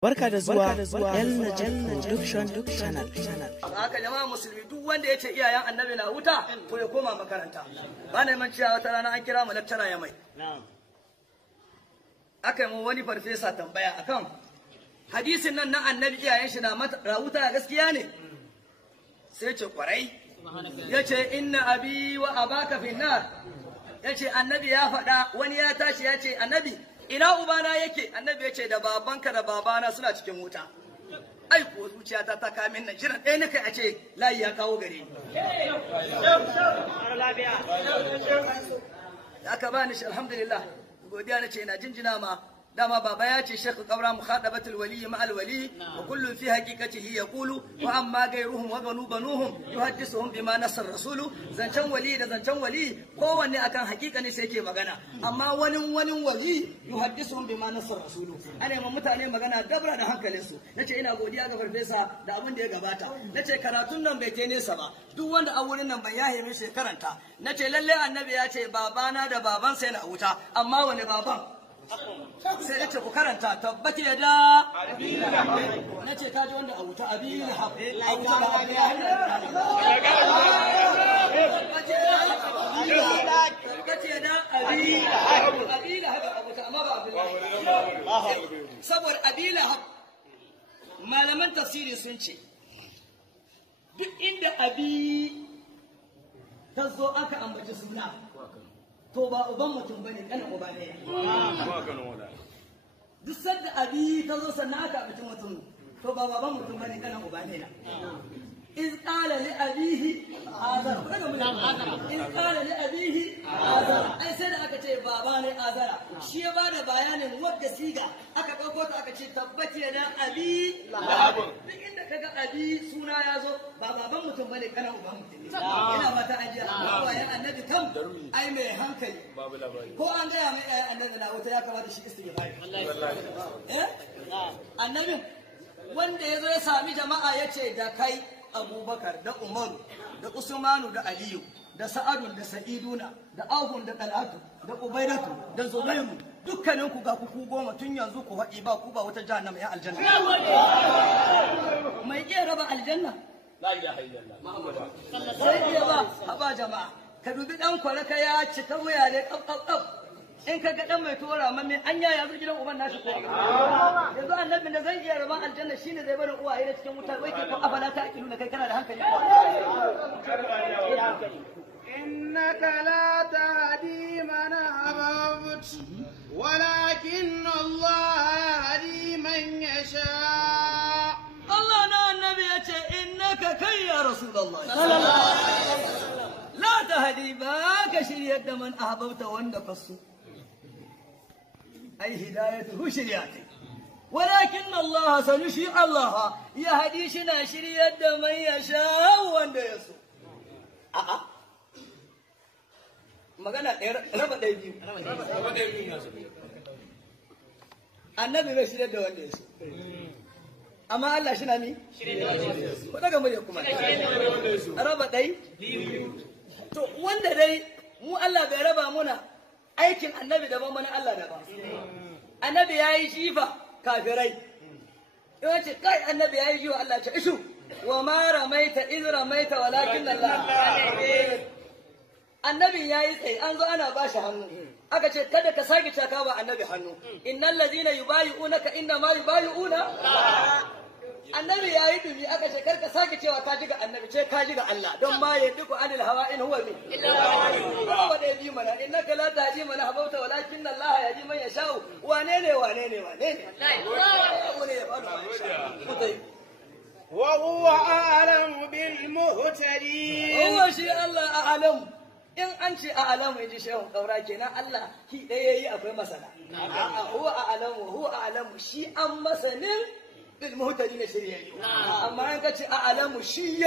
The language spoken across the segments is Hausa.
Barka da zuwa El Najat Production Channel. Haka jama'a musulmi duk wanda ya ce iyayen annabi na wuta to ya koma makaranta. Ba na man cewa wata rana an kira mu lattara ya mai. Aka yi mu wani farfesa tambaya akan hadisin nan na annabi iyayen shi na wuta gaskiya ne? Sai ce kwarai. Ya ce inna abi wa abaka finnar. Ya ce annabi ya faɗa wani ya tashi ya ce annabi ina ubana yake annabi ya ce da babanka da babana suna cikin wuta ai ko zuciyata ta kamin na jiran ɗaya nake a ce layi ya kawo gare ni da aka bani shi alhamdulillah godiya na ce ina jinjina ma dama baba ya ce shekhu qabra mukhadabatul wali ma al wali wa kullun fi haqiqatihi yaqulu wa amma ghayruhum wa banuhum yuhaddisuhum bima nasar rasulu zancan wali da zancan wali kowanne akan haqiqa ne sai yake magana amma wani wali yuhaddisuhum bima nasar rasulu ana ma mutane magana dabra da hankalin su nace ina godiya ga farfesa da abin da ya gabata nace karatun nan bai kai nesa ba duk wanda a wurin nan ban yahe min shekaranta nace lalle annabi ya ce babana da baban sai na wuta amma wani baban sai nace ku karanta tabbati ya da nace kaji wanda a wuta abi lahab a wuta da abi tabbati ya da abi lahab a wuta amma ba abi lahab saboda abi lahab malaman tafsiri sun ce duk inda abi ta zo aka ambaci suna to ba uban mutum bane kana uba ne duk sanda abi ta zo sannan aka abici mutum to ba baban mutum bane kana uba ne iz qala li abihi azara iz qala li abihi azara ai sai da aka ce baba ne azara shi ya bada bayanin wadda siga aka dauko ta aka ce tabbati da abi lahab duk inda kaga abi suna ya zo ba baban mutum bane kana uban mutum ina fata an ji wayan annabi kam ai mai hankali ko an gaya mai ayi annabi na wata ya kamata shi istighfari annabi wanda yazo ya sami jama'a yace da kai Abubakar da Umaru da Usmanu da Aliyu da Sa'adu da Sa'iduna da Ahun da Talatu da Ubaidatu da Zubairu dukkanin ku ga ku goma tun yanzu ku haɗi ba ku ba wata jahannama ya aljanna mai iya raba aljanna la ilaha illallah sai iya ba haba jama'a ka dubi dan kwaraka ya cika wuya ne kaf in ka ga dan mai tora mamme an ya yazo gidan uban nashi ko yanzu annabin da zai iya raban aljanna shine zai bada uwaye da cikin wuta wai kai ko afala ta akiluna kai kana da hankali innaka la tahdi man ahbabt walakin Allah yahdi man yasha Allah na annabi yace innaka kai ya rasulullah sallallahu alaihi wasallam la tahdi ba ka shiryar da man ahbabta wanda kasu أي هدايته شريعته ولكن الله سنشيء الله يهدي شنا شريعة من يشاء وان يسوع magana raba ɗaya biyu annabi bai shirya da wanda ya so amma Allah shi na ni ko daga murya kuma raba ɗai to wanda dai mu Allah bai raba muna aikin annabi daban mana Allah daban annabi ya yi jifa kafirai yawanci kai annabi ya yi jiwa Allah ce ishu wa ma ramaita iz ramaita walakin Allah annabi ya yi tsaye an zo ana ba shi hannu aka ce kada ka sake caka ba annabi hannu innal ladina yubayi'unaka inna ma yubayi'una annabi ya yi dumi aka ce karka sake cewa ka ji ga annabi ce ka ji ga Allah don ma ya duku anil hawa in huwa min illa wa da bi mana innaka la tahdi man ahbabta walakin Allah yahdi man yasha'u wane ne wa huwa a'lamu bil muhtadin huwa shi Allah a'lamu in an ce a'lamu yaji shehu kaura kenan Allah ki dai yayi akwai masana huwa a'lamu shi an masanin المهتدين شريعي أما أنك أعلم شيء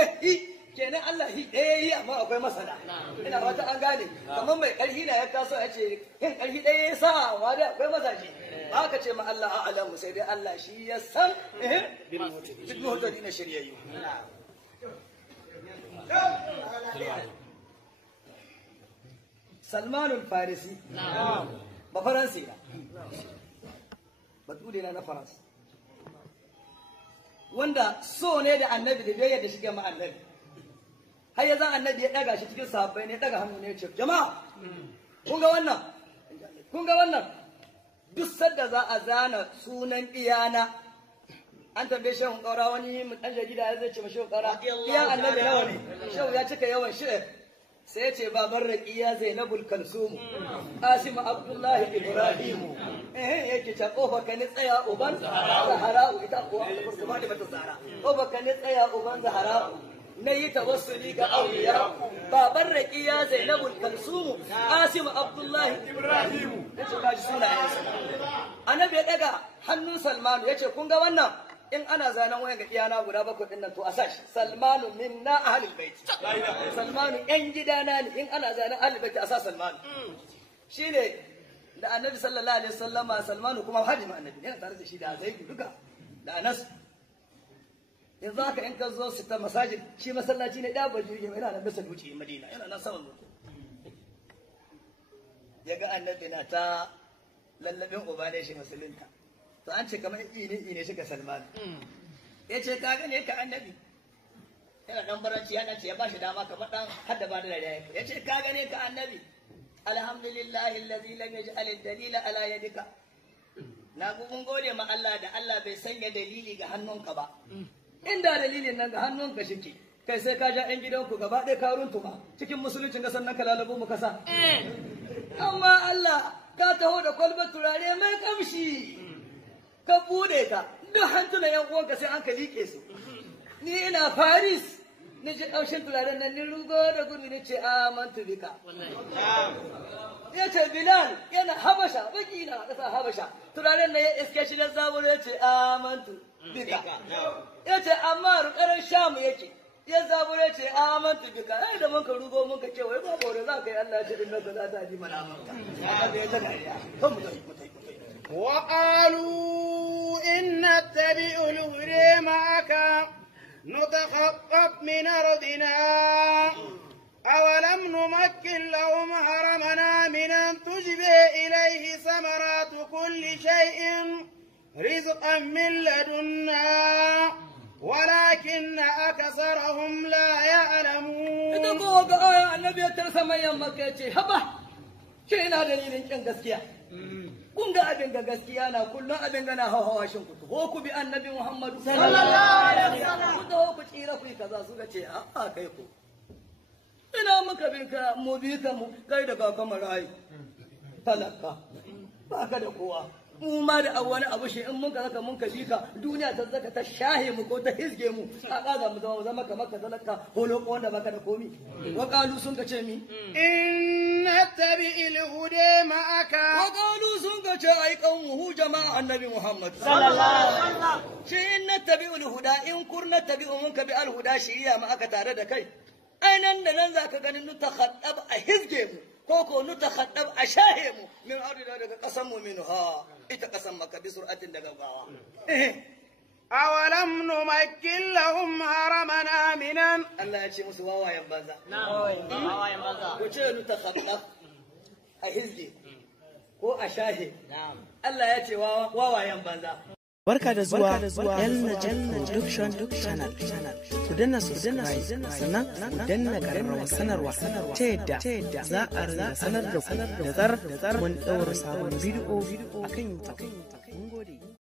كان الله هي أما أقول مثلا إن ما تأجاني كمان ما الحين يكاسو أشي هن الحين إيه سا ما ده أقول مثلا شيء ما كتير ما الله أعلم سيد الله شيء سن بالمهتدين شريعي سلمان الفارسي بفرنسي بتقول لنا فرنسا wanda so ne da annabi da biyayya da shi ga annabi har ya zan annabi ya daga shi cikin sahabbai ne daga hannu ne ya ce jama'a kun ga wannan duk sadda za a zana sunan iyana an tambaye shehu kaura wani dan jarida ya zai ce shehu kaura iyan annabi nawa ne shehu ya cika yawan shi sai ya ce baban raqiya zainabul kalsum qasim abdullahi ibrahimu yake ta kofa ka ni tsaya uban zahara ita ko kuma da mata zahara kofa ka ni tsaya uban zahara na yi tawassuli ga auliya baban raqiya zainabul kalsum qasim abdullahi ibrahimu yace kaji sunayensa annabi ya daga hannun salmanu yace kun ga wannan in ana zanen wayan ga iyana guda bakwai din nan to a sashi salmanu minna ahlul bait salmanu yan gidana ne in ana zanen ahlul bait a sa salmanu shine da annabi sallallahu alaihi wasallama salmanu kuma hadima annabi yana tare da shi da zaidu duka da anas yanzu haka in ka zo su ta masajid shi masallaci ne da baji yana nan bisa duci madina yana nan saman mutu yaga annabi na ta lallabin uba ne shi musulunta to an ce kamar ine shi ga Salman ya ce ka gane ka annabi yana dan baranci yana ce ya bashi dama kamar dan hadda ba da dariya ya ce ka gane ka annabi alhamdulillahi allazi lam yaj'al ad-dalila ala yadika na mun gode ma Allah da Allah bai sanya dalili ga hannunka ba inda dalilin nan ga hannunka shike kai sai ka ja ɗan gidanku gaba ɗaya ka runtuma cikin musuluncin ga sannan ka lalabo mu kasa amma Allah ka taho da kwalbar turare mai kamshi ka bude ta duk hantunan yan uwanka sai an ka liƙe su ni ina Paris ni ji ƙaushin turaren nan ni rugo da gudu ni ce amantu bika ya ce Bilal yana Habasha baki na ƙasa Habasha turaren nan ya iske shi na zaburo ya ce amantu bika ya ce amma rukarar Sham yake ya zaburo ya ce amantu bika ai da mun ka rugo mun ka ce wai ba bore za ka yi Allah ya ce inna ka za ta ji mana amanka haka ya ta dariya kan mutai وقالوا إن نتبع الهدى معك نتخطف من أرضنا أولم نمكن لهم حرمنا من أن تجبي إليه ثمرات كل شيء رزقا من لدنا ولكن أكثرهم لا يعلمون. إذا قوة آية النبي ترسم يمك هبا شينا دليل كان gaskiya. kun ga abin ga gaskiya na kullum abin ga na hawa shin ku ko ku bi annabi Muhammadu sallallahu alaihi wasallam ku dawo ku tsira ku kaza su ga ce a'a kai ku ina muka bin ka mu bi ka mu kai da kaka marai talaka ba ka da kowa mu ma da wani abu shi in mun ka zaka mun ka shi ka duniya ta zaka ta shahe mu ko ta hizge mu a kaza mu zama kamar ka talaka holo ko wanda baka da komi wa qalu sun ka ce mi نتبع الهدى معك وقالوا سنك شاي قومه جماعة النبي محمد صلى الله عليه وسلم شيء نتبع الهدى إن كنا نتبع منك بالهدى شيئا معك تارد كي أين ننزاك كان نتخطب أهزجم كوكو نتخطب أشاهم من أرض ذلك قسم منها إتقسمك بسرعة دقاقا أولم نمكن لهم حرما آمنا الله يشي مسوا وايا بازا وايا بازا وشي نتخطف أهزجي ko a shahe Allah ya ce wawayen banza. Barka da zuwa El Najat Production Channel. Ku danna subscribe sannan ku danna ƙararrawar sanarwa ta yadda za a rinda sanar da ku da zarar mun ɗaura sabon bidiyo akan YouTube. Mun gode.